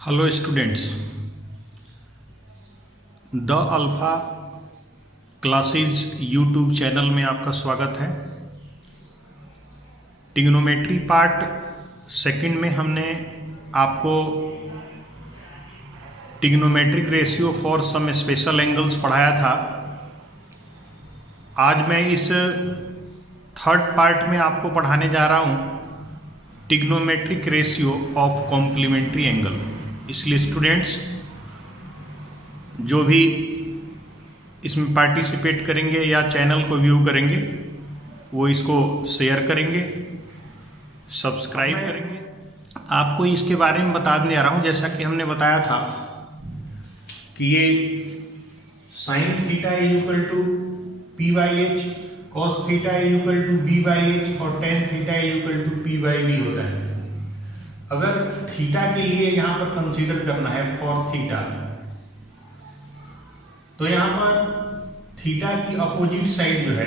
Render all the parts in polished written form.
Hello students, the alpha classes YouTube channel में आपका स्वागत है। ट्रिग्नोमेट्री पार्ट सेकंड में हमने आपको trigonometric ratio for some special angles पढ़ाया था। आज मैं इस थर्ड पार्ट में आपको पढ़ाने जा रहा हूँ trigonometric ratio of complementary angle. इसलिए स्टूडेंट्स जो भी इसमें पार्टिसिपेट करेंगे या चैनल को व्यू करेंगे वो इसको शेयर करेंगे, सब्सक्राइब करेंगे। आपको इसके बारे में बताने जा रहा हूँ। जैसा कि हमने बताया था कि ये sine theta equal to P by H, cos theta equal to B by H और tan theta equal to P by B होता है। अगर थीटा के लिए यहां पर कंसीडर करना है फॉर थीटा, तो यहां पर थीटा की अपोजिट साइड जो है,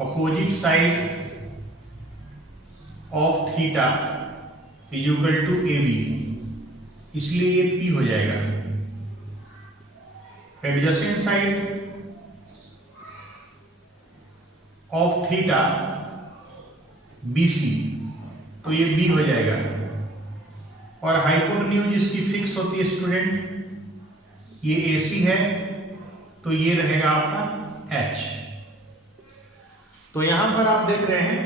opposite side of theta equal to A B, इसलिए ये पी हो जाएगा। Adjacent side of theta B C, तो ये बी हो जाएगा। और हाइपोटेन्यूज इसकी फिक्स होती है स्टूडेंट, ये ए सी है तो ये रहेगा आपका एच। तो यहां पर आप देख रहे हैं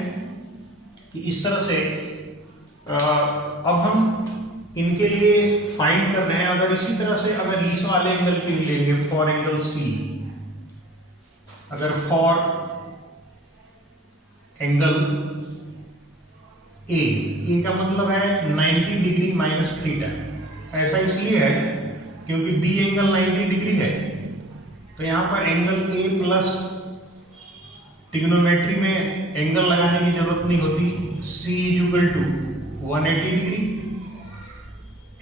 कि इस तरह से अब हम इनके लिए फाइंड कर रहे हैं। अगर इसी तरह से अगर इस वाले एंगल के लिए लेंगे फॉर एंगल सी, अगर फॉर एंगल ए का मतलब है 90 डिग्री माइनस थीटा। ऐसा इसलिए है क्योंकि बी एंगल 90 डिग्री है, तो यहां पर एंगल ए प्लस, ट्रिग्नोमेट्री में एंगल लगाने की जरूरत नहीं होती। C equal to 180 degree.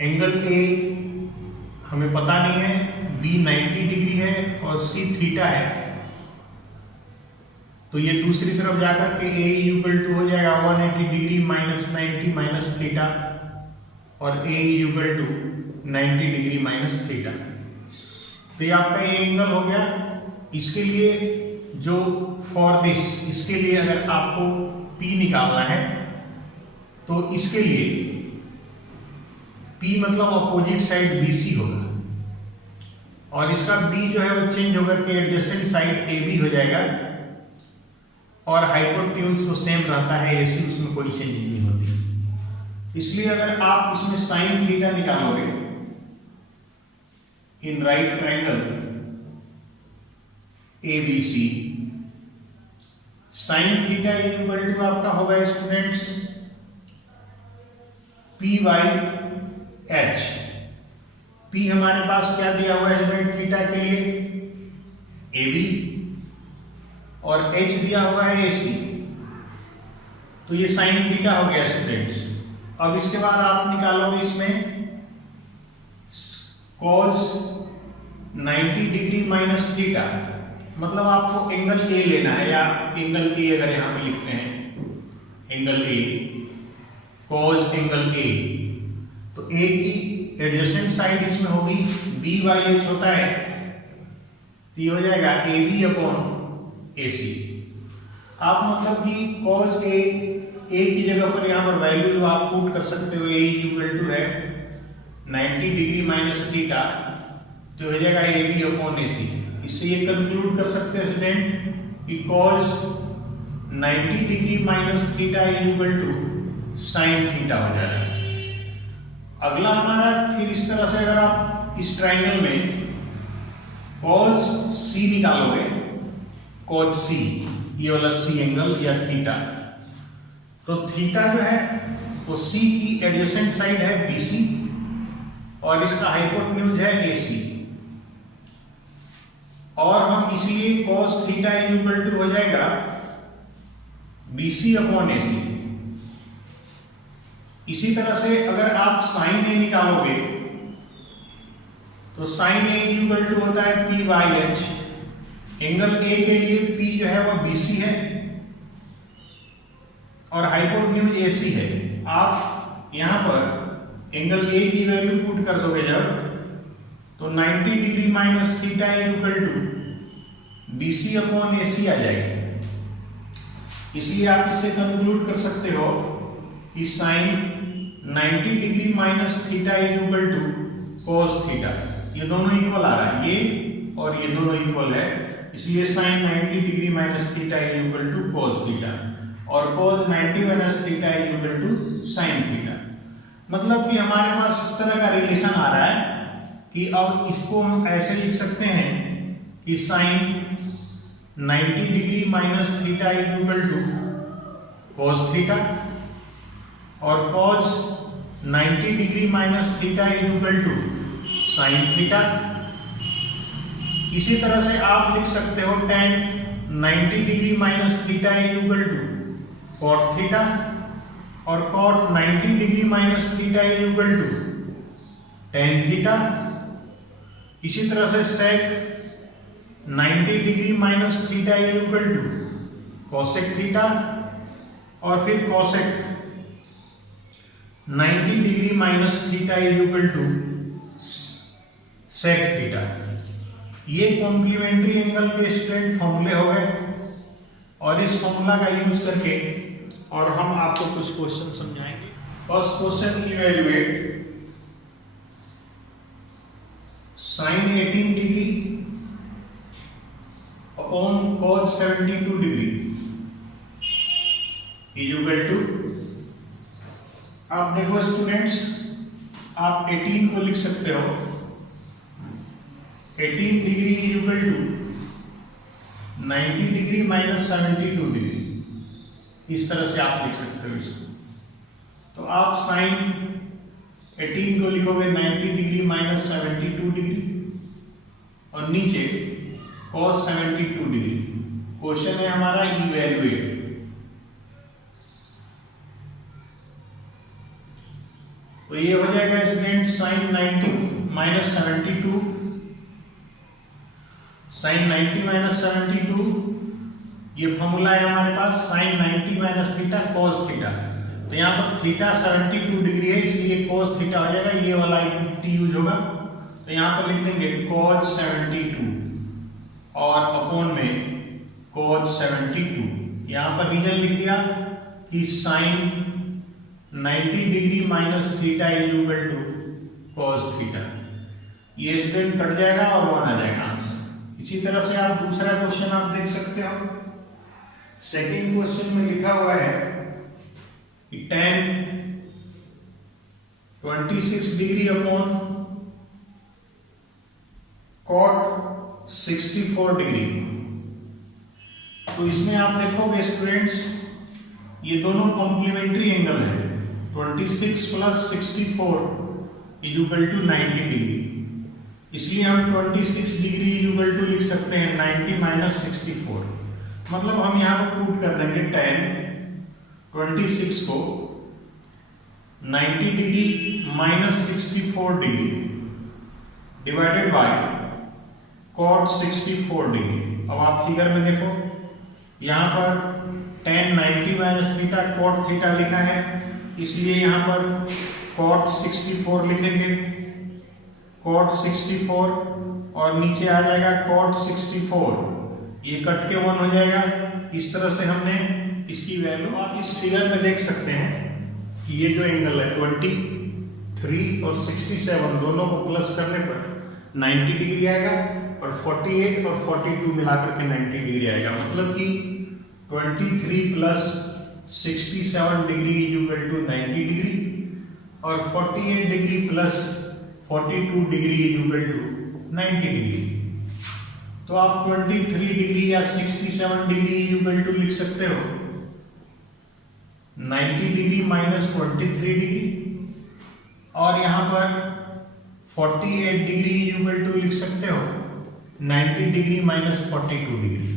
Angle A हमें पता नहीं है, बी 90 डिग्री है और सी थीटा है, तो ये दूसरी तरफ जाकर के ए इक्वल टू हो जाएगा 180 डिग्री माइनस 90 माइनस थीटा, और A equal to 90 degree minus theta. तो ये आपका ए एंगल हो गया। इसके लिए जो फॉर दिस, इसके लिए अगर आपको पी निकालना है तो इसके लिए पी मतलब अपोजिट साइड बी सी होगा, और इसका बी जो है वो चेंज होकर के एडजेसेंट साइड ए बी हो जाएगा, और हाइपोटेन्यूज तो सेम रहता है एसी, उसमें कोई चेंज नहीं होती। इसलिए अगर आप इसमें साइन थीटा निकालोगे in right triangle A B C, sine theta equal to आपका होगा students P by H. P हमारे पास क्या दिया हुआ है स्टूडेंट थीटा के लिए, ए बी, और एच दिया हुआ है ए सी, तो ये साइन थीटा हो गया स्टूडेंट्स। अब इसके बाद आप निकालोगे इसमें कॉस 90 डिग्री माइनस थीटा, मतलब आपको एंगल ए लेना है, या एंगल ए अगर यहां पे लिखते हैं angle A, cos angle A, तो ए की एडजेसेंट साइड इसमें होगी बी बाई एच होता है, तो ये हो जाएगा ए बी अपॉन ए सी। आप मतलब कि cos ए की जगह पर यहां पर वैल्यू जो आप पुट कर सकते हो, ए इक्वल टू है 90 डिग्री माइनस थीटा, तो हो जाएगा ए बी अपॉन ए सी। इससे ये कंक्लूड कर सकते हैं स्टूडेंट कि cos 90 degree minus theta equal to sine theta हो जाएगा। अगला हमारा फिर इस तरह से अगर आप इस ट्राइंगल में cos सी निकालोगे, cos सी, ये वाला सी एंगल या थीटा, तो थीटा जो है वो सी की एडजेसेंट साइड है बी सी, और इसका हाइपोटेन्यूज है ए सी, और हम इसलिए cos थीटा इक्वल टू हो जाएगा बी सी अपॉन ए सी। इसी तरह से अगर आप साइन ए निकालोगे तो साइन ए इक्वल टू होता है P by H. Angle A के लिए P जो है वो BC है और हाइपोटेन्यूज AC है। आप यहां पर एंगल ए की वैल्यू पुट कर दोगे जब, तो 90 degree minus theta equal to BC upon AC आ जाएगी। इसलिए आप इससे कंक्लूड कर सकते हो कि sine 90 degree minus theta equal to cos theta. ये दोनों इक्वल आ रहा है, ये और ये दोनों इक्वल है, इसलिए sine 90 degree minus theta equal to cos theta और cos 90 minus theta equal to sine theta. मतलब कि हमारे पास इस तरह का रिलेशन आ रहा है कि अब इसको हम ऐसे लिख सकते हैं कि sine 90 degree minus theta equal to cos theta और cos 90 degree minus theta equal to sine theta. इसी तरह से आप लिख सकते हो tan 90 degree minus theta equal to cot theta और cot 90 degree minus theta equal to tan theta. इसी तरह से sec 90 degree minus theta equal to cosec theta और फिर cosec 90 degree minus theta equal to sec theta. ये complementary angle के student फॉर्मूले हो गए और इस फॉर्मूला का यूज करके और हम आपको कुछ क्वेश्चन समझाएंगे। First question, evaluate sine 18 degree upon cos 72 degree equal to, आप देखो स्टूडेंट्स, आप 18 को लिख सकते हो 18 degree equal to 90 degree minus 72 degree, इस तरह से आप लिख सकते हो इसको। तो आप साइन 18 को लिखोगे 90 डिग्री माइनस 72 डिग्री और नीचे cos 72 डिग्री। क्वेश्चन है हमारा इवैल्यूएट। तो ये हो जाएगा student sine 90 minus 72, sine 90 minus 72, ये फॉर्मूला है हमारे पास sine 90 minus theta cos theta. तो यहाँ पर थीटा 72 डिग्री है, इसलिए cos थीटा हो जाएगा, ये वाला टी यूज होगा। तो यहाँ पर लिख देंगे cos 72 और अपॉन में cos 72। यहाँ पर रीजन लिख दिया कि sine 90 degree minus theta equal to cos theta. ये स्टूडेंट कट जाएगा और 1 आ जाएगा आंसर। इसी तरह से आप दूसरा क्वेश्चन आप देख सकते हो। सेकंड क्वेश्चन में लिखा हुआ है कि tan 26 degree upon cot 64 degree. तो इसमें आप देखोगे स्टूडेंट्स, ये दोनों कॉम्प्लीमेंट्री एंगल है। 26 प्लस 64 इक्वल टू 90 डिग्री, इसलिए हम 26 डिग्री इक्वल टू लिख सकते हैं 90 माइनस 64। मतलब हम यहाँ पर पुट कर देंगे tan 26 को 90 degree minus 64 degree divided by cot 64 degree. अब आप फिगर में देखो, यहाँ पर tan 90 minus theta cot theta लिखा है, इसलिए यहाँ पर cot 64 लिखेंगे, cot 64 और नीचे आ जाएगा cot 64, ये कट के 1 हो जाएगा। इस तरह से हमने इसकी वैल्यू आप इस फिगर में देख सकते हैं कि ये जो एंगल है 23 और 67 दोनों को प्लस करने पर 90 डिग्री आएगा और 48 और 42 मिलाकर के 90 डिग्री आएगा। मतलब कि 23 plus 67 degree equal to 90 degree और 48 degree plus 42 degree equal to 90 degree. तो आप 23 डिग्री या 67 डिग्री इक्वल टू लिख सकते हो 90 डिग्री माइनस 23 डिग्री और यहाँ पर 48 डिग्री इक्वल टू लिख सकते हो 90 डिग्री माइनस 42 डिग्री।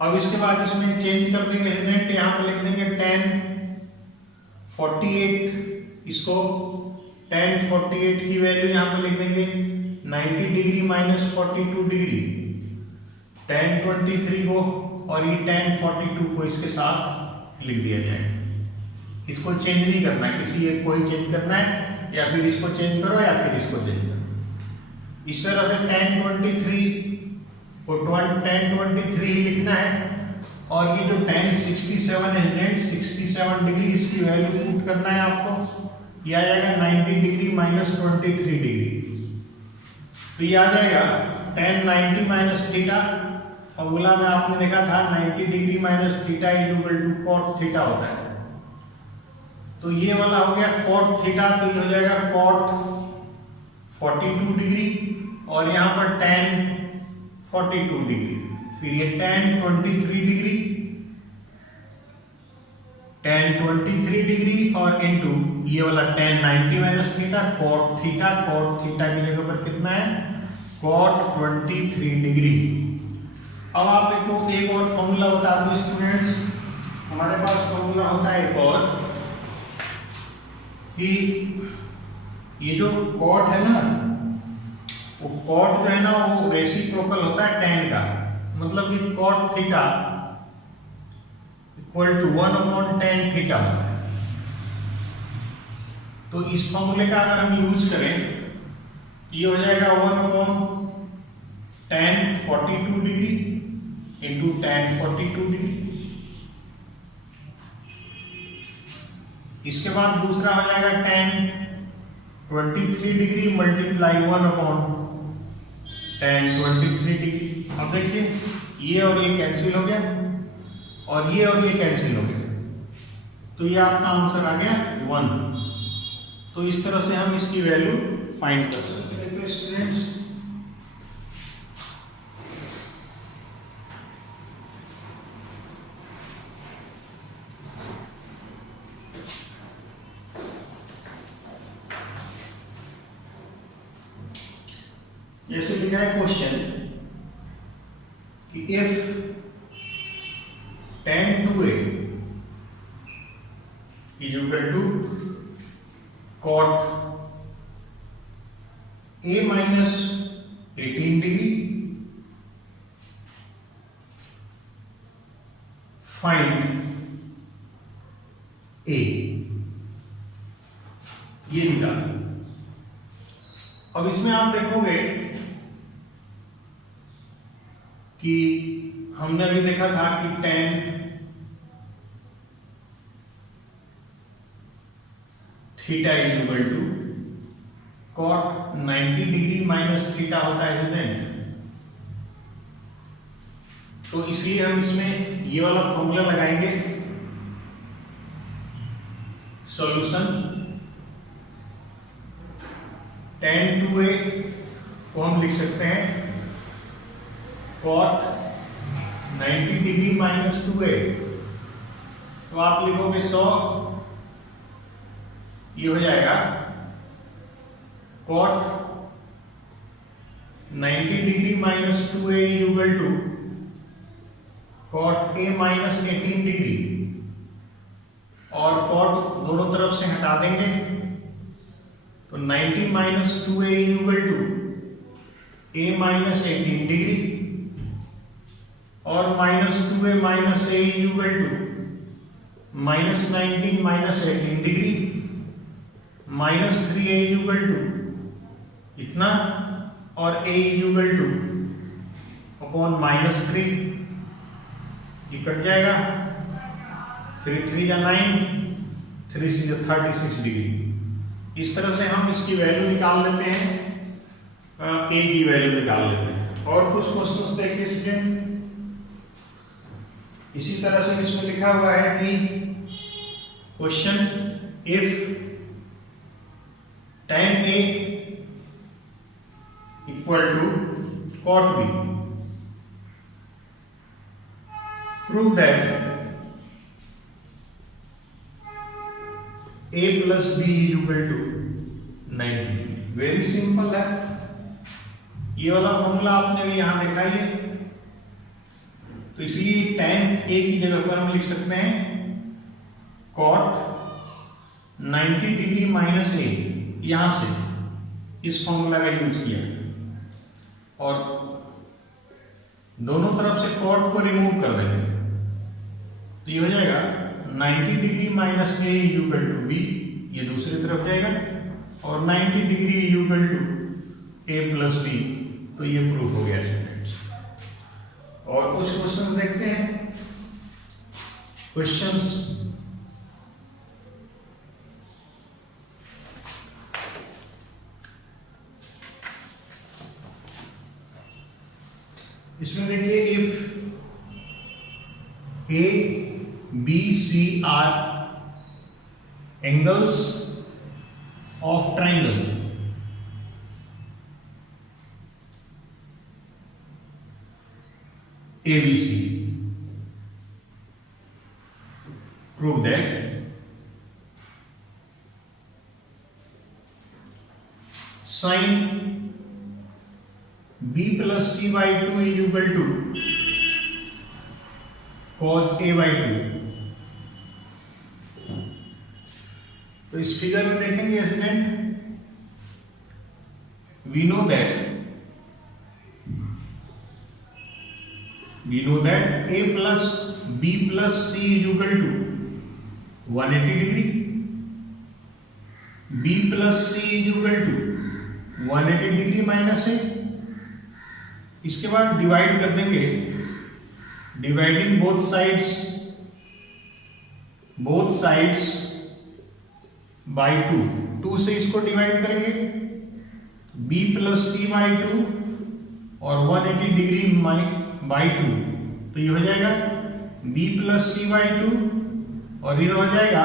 अब इसके बाद इसमें चेंज कर देंगे स्टूडेंट, यहाँ पर लिख देंगे tan 48, इसको tan 48 की वैल्यू यहाँ पर लिख देंगे 90 डिग्री माइनस 42 डिग्री, tan 23 को और ये tan 42 को इसके साथ लिख दिया जाए। इसको चेंज नहीं करना है, किसी एक को ही चेंज करना है, या फिर इसको चेंज करो या फिर इसको चेंज करो। इस तरह से tan 23 को tan 23 ही लिखना है, और ये जो tan 67 है, tan 67 डिग्री, इसकी वैल्यू पुट करना है आपको। ये आ जाएगा 90 डिग्री माइनस 23 डिग्री, तो ये आ जाएगा tan 90 माइनस थीटा। फॉर्मूला में आपने देखा था 90 degree minus theta equal to cot theta होता है। तो ये वाला हो गया कॉट थीटा, तो ये हो जाएगा कॉट 42 डिग्री, और यहाँ पर tan 42 डिग्री, फिर ये tan 23 डिग्री, tan 23 डिग्री और इनटू ये वाला tan 90 minus theta, cot theta की जगह पर कितना है, कॉट 23 डिग्री। अब आप एक और फॉर्मूला बता दो स्टूडेंट्स, हमारे पास फॉर्मूला होता है एक और, कि ये जो कॉट है ना, वो कॉट जो है ना वो रेसिप्रोकल होता है tan का, मतलब कि cot theta equal to 1/tan theta होता है। तो इस फॉर्मूले का अगर हम यूज करें, ये हो जाएगा 1/tan 42 degree into tan 42 degree. इसके बाद दूसरा हो जाएगा tan 23 degree multiply 1/tan 23 degree. अब देखिए ये और ये कैंसिल हो गया, और ये कैंसिल हो गया, तो ये आपका आंसर आ गया 1। तो इस तरह से हम इसकी वैल्यू फाइंड कर सकते हैं। देखिए स्टूडेंट्स, जैसे लिखा है क्वेश्चन कि if tan 2a is equal to cot a minus 18 degree, find a, ये निकाल। अब इसमें आप देखोगे कि हमने अभी देखा था कि tan theta is equal to cot 90 degree minus theta होता है स्टूडेंट। तो इसलिए हम इसमें ये वाला फॉर्मूला लगाएंगे, सॉल्यूशन tan 2a को हम लिख सकते हैं cot 90 डिग्री माइनस 2a, तो आप लिखोगे 100, ये हो जाएगा cot 90 degree minus 2a equal to cot a minus 18 degree, और cot दोनों तरफ से हटा देंगे, तो 90 minus 2a equal to a minus 18 degree, और minus 2a minus a equal to minus 19 minus 18 degree, minus 3a equal to इतना, और a equal to upon minus 3, ये कट जाएगा, 3 3 या 9, 3 6 या 36 डिग्री। इस तरह से हम इसकी वैल्यू निकाल लेते हैं, a की वैल्यू निकाल लेते हैं। और कुछ क्वेश्चंस देखिए स्टूडेंट, इसी तरह से इसमें लिखा हुआ है कि question if tan a equal to cot b, prove that a plus B equal to 90। Very simple है, ये वाला फॉर्मूला आपने भी यहां देखा ही है, तो इसलिए tan a की जगह पर हम लिख सकते हैं cot 90 डिग्री माइनस a, यहां से इस फॉर्मूला का यूज किया, और दोनों तरफ से cot को रिमूव कर देंगे, तो ये हो जाएगा 90 degree minus A equal to B, ये दूसरी तरफ जाएगा, और 90 degree equal to A plus B, तो ये प्रूफ हो गया स्टूडेंट्स। और कुछ क्वेश्चन देखते हैं। क्वेश्चंस इसमें देखिए, if A B C are angles of triangle ABC, prove that sin B plus C by 2 is equal to cos A by 2। तो इस फिगर में देखेंगे student, we know that A plus B plus C is equal to 180 degree, B plus C is equal to 180 degree minus A। इसके बाद divide कर देंगे, dividing both sides by 2 से इसको डिवाइड करेंगे, B प्लस C बाई 2 और 180 degree by 2, तो ये हो जाएगा B प्लस C बाई 2 और ये हो जाएगा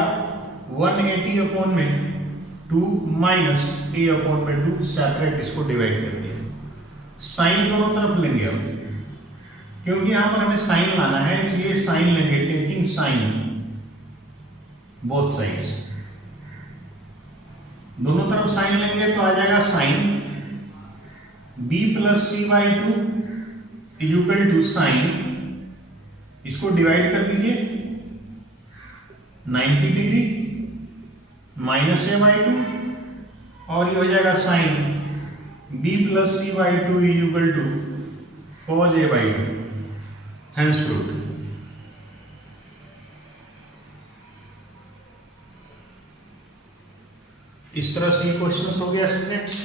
180 अपॉन में 2 माइनस A अपॉन में 2, सेपरेट इसको डिवाइड कर दिया। साइन दोनों तरफ लेंगे हम, क्योंकि यहां पर हमें साइन लाना है, इसलिए साइन लेंगे, टेकिंग साइन बोथ साइड्स, दोनों तरफ साइन लेंगे तो आ जाएगा sine B plus C by 2 equal to sine, इसको डिवाइड कर दीजिए 90 डिग्री माइनस A बाई 2 और ये हो जाएगा sine B plus C by 2 equal to cos A by 2, hence proved. इस तरह से क्वेश्चन हो गया स्टूडेंट्स।